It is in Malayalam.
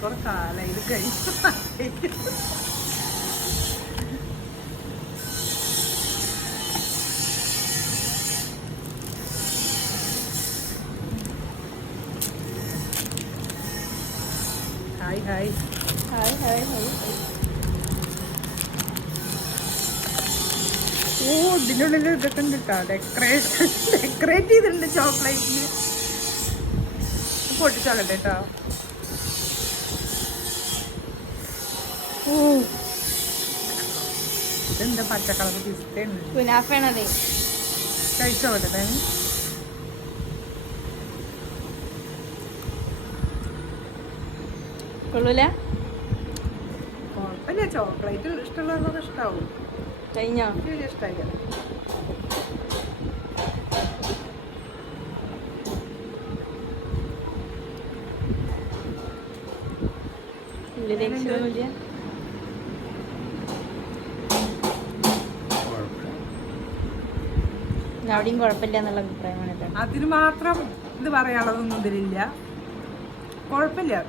കുറെ കാലം ഇത് കഴിച്ചു. Hi hi hi hi hi. ഓ ഇതിനുള്ളിൽ ഇതൊക്കെ ഉണ്ട് കേട്ടോ. ഡെക്കറേറ്റ് ചെയ്തിട്ടുണ്ട് ചോക്ലേറ്റിന്. പൊട്ടിച്ചോളട്ടെ കേട്ടോ. ഓ ഇതെന്താ പച്ചക്കളർ പിസ്തയുണ്ട്. കുനാഫയാണതേ. കഴിച്ചോട്ടെ. കൊള്ളൂല. കുഴപ്പമില്ല, ചോക്ലേറ്റ് ഇഷ്ടമുള്ളവർക്കൊക്കെ ഇഷ്ടാവും. കഴിഞ്ഞോ? വലിയ ഇഷ്ടമായില്ല. അവിടെയും കുഴപ്പമില്ല എന്നുള്ള അഭിപ്രായമാണ്. അതിന് മാത്രം ഇത് പറയാനുള്ളതൊന്നും ഇതിലില്ല. കുഴപ്പമില്ല.